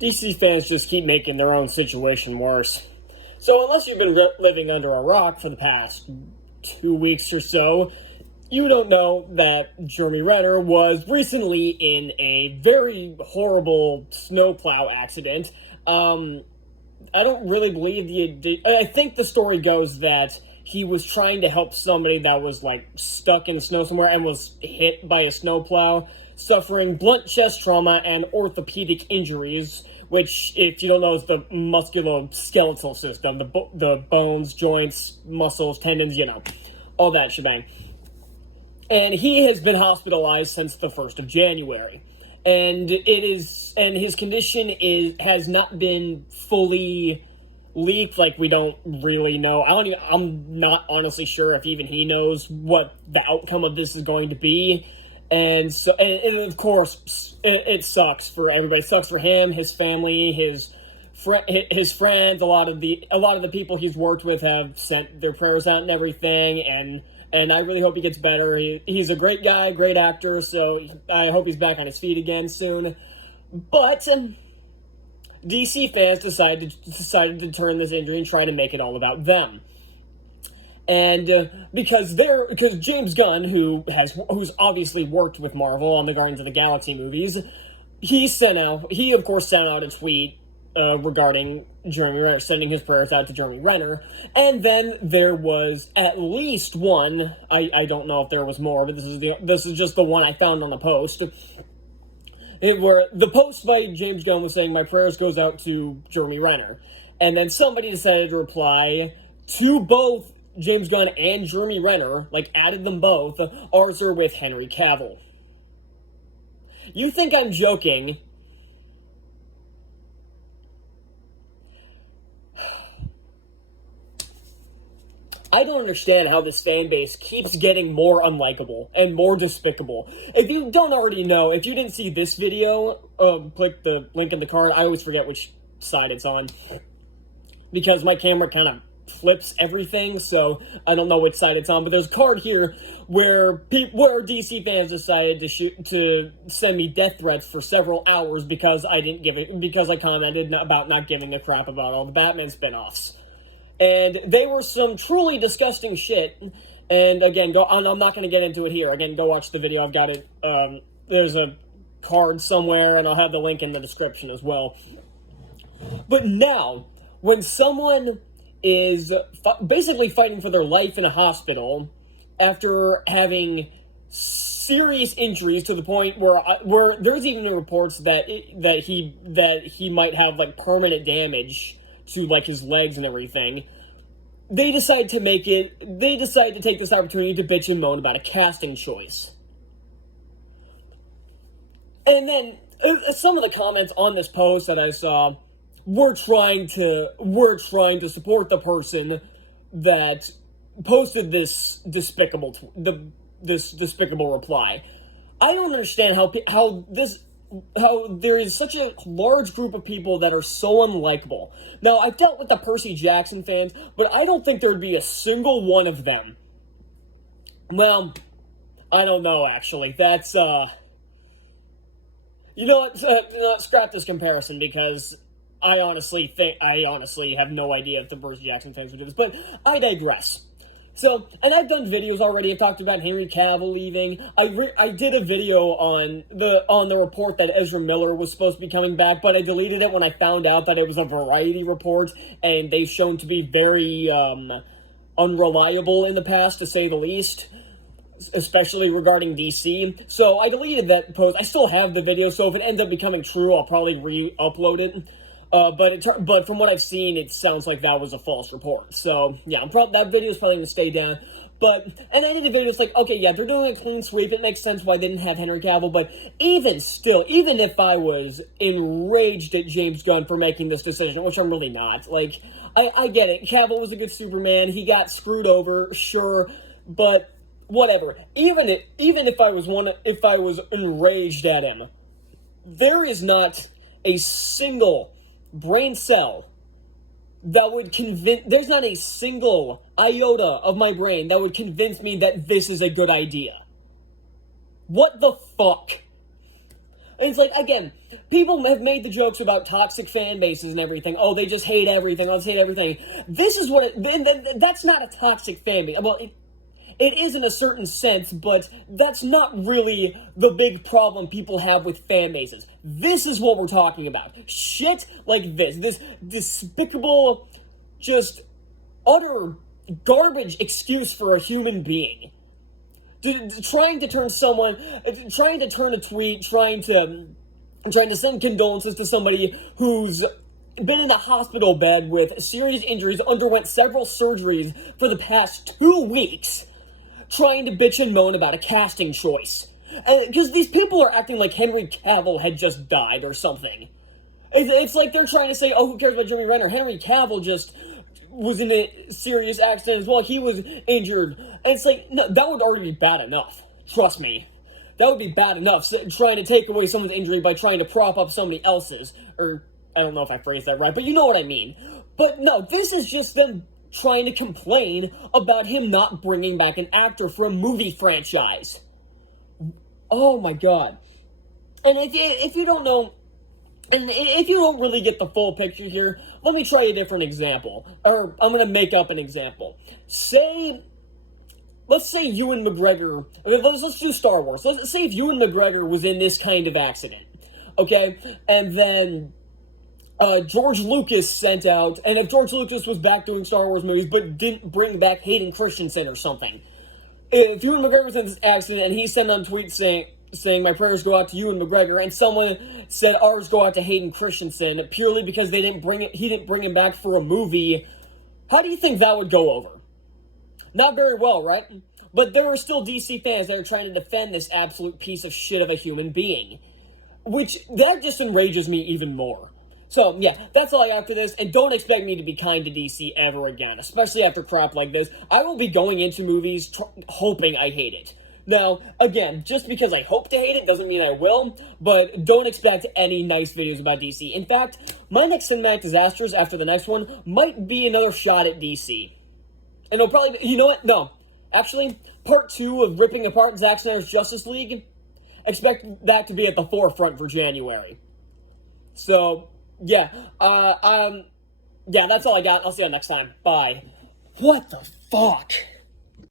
DC fans just keep making their own situation worse. So unless you've been living under a rock for the past 2 weeks or so, you don't know that Jeremy Renner was recently in a very horrible snowplow accident. I don't really believe I think the story goes that he was trying to help somebody that was, like, stuck in the snow somewhere and was hit by a snowplow, suffering blunt chest trauma and orthopedic injuries, which, if you don't know, is the musculoskeletal system, the bones, joints, muscles, tendons, all that shebang. And he has been hospitalized since the 1st of January. And his condition has not been fully leaked. Like, we don't really know. I'm not honestly sure if even he knows what the outcome of this is going to be. And so, and of course, it sucks for everybody. It sucks for him, his family, his friends. A lot of the people he's worked with have sent their prayers out and everything. And I really hope he gets better. He's a great guy, great actor. So I hope he's back on his feet again soon. But DC fans decided to turn this injury and try to make it all about them. And because James Gunn, who's obviously worked with Marvel on the Guardians of the Galaxy movies, he of course sent out a tweet regarding Jeremy Renner, sending his prayers out to Jeremy Renner. And then there was at least one. I don't know if there was more, but this is just the one I found on the post. Where the post by James Gunn was saying, "My prayers goes out to Jeremy Renner," and then somebody decided to reply to both James Gunn and Jeremy Renner, like added them both. Ours are with Henry Cavill. You think I'm joking? I don't understand how this fan base keeps getting more unlikable and more despicable. If you don't already know, if you didn't see this video, click the link in the card. I always forget which side it's on because my camera kind of flips everything, so I don't know which side it's on. But there's a card here where DC fans decided to send me death threats for several hours because I commented about not giving a crap about all the Batman spinoffs. And they were some truly disgusting shit. And again, I'm not going to get into it here. Again, go watch the video. I've got it. There's a card somewhere, and I'll have the link in the description as well. But now, when someone is basically fighting for their life in a hospital after having serious injuries to the point where there's even reports that he might have, like, permanent damage to, like, his legs and everything, they decide to take this opportunity to bitch and moan about a casting choice. And then some of the comments on this post that I saw were trying to support the person that posted this despicable reply. I don't understand how there is such a large group of people that are so unlikable. Now, I've dealt with the Percy Jackson fans, but I don't think there would be a single one of them. Well, I don't know, actually. That's, you know what, scrap this comparison, because I honestly have no idea if the Percy Jackson fans would do this, but I digress. So, and I've done videos already. I've talked about Henry Cavill leaving. I did a video on the report that Ezra Miller was supposed to be coming back, but I deleted it when I found out that it was a Variety report, and they've shown to be very unreliable in the past, to say the least, especially regarding DC. So I deleted that post. I still have the video, so if it ends up becoming true, I'll probably re-upload it. But from what I've seen, it sounds like that was a false report. So, yeah, that video is probably going to stay down. And I did a video, it's like, okay, yeah, they're doing a clean sweep. It makes sense why they didn't have Henry Cavill. But even if I was enraged at James Gunn for making this decision, which I'm really not, like, I get it. Cavill was a good Superman. He got screwed over, sure, but whatever. Even if I was enraged at him, there is not a single brain cell that would there's not a single iota of my brain that would convince me that this is a good idea. What the fuck? And it's like, again, people have made the jokes about toxic fan bases and everything. Oh, they just hate everything. Oh, they hate everything. This is what that's not a toxic fan base. Well, it is in a certain sense, but that's not really the big problem people have with fan bases. This is what we're talking about. Shit like this despicable, just utter garbage excuse for a human being. Trying to turn a tweet, trying to send condolences to somebody who's been in the hospital bed with serious injuries, underwent several surgeries for the past 2 weeks, trying to bitch and moan about a casting choice. Because these people are acting like Henry Cavill had just died or something. It's like they're trying to say, oh, who cares about Jeremy Renner? Henry Cavill just was in a serious accident as well. He was injured. And it's like, no, that would already be bad enough. Trust me. That would be bad enough, trying to take away someone's injury by trying to prop up somebody else's. Or, I don't know if I phrased that right, but you know what I mean. But no, this is just them trying to complain about him not bringing back an actor for a movie franchise. Oh my god. And if you don't know, and if you don't really get the full picture here, let me try a different example. Or I'm going to make up an example. Let's say Ewan McGregor, let's do Star Wars. Let's say if Ewan McGregor was in this kind of accident, okay? And then George Lucas sent out, and if George Lucas was back doing Star Wars movies but didn't bring back Hayden Christensen or something, if Ewan McGregor was in this accident and he sent on tweets saying my prayers go out to Ewan McGregor, and someone said ours go out to Hayden Christensen purely because he didn't bring him back for a movie, how do you think that would go over? Not very well, right? But there are still DC fans that are trying to defend this absolute piece of shit of a human being, which that just enrages me even more. So, yeah, that's all I got for this, and don't expect me to be kind to DC ever again, especially after crap like this. I will be going into movies hoping I hate it. Now, again, just because I hope to hate it doesn't mean I will, but don't expect any nice videos about DC. In fact, my next Cinematic Disasters after the next one might be another shot at DC. And it'll probably be, you know what? No. Actually, part 2 of ripping apart Zack Snyder's Justice League, expect that to be at the forefront for January. So, yeah, yeah, that's all I got. I'll see you next time. Bye. What the fuck?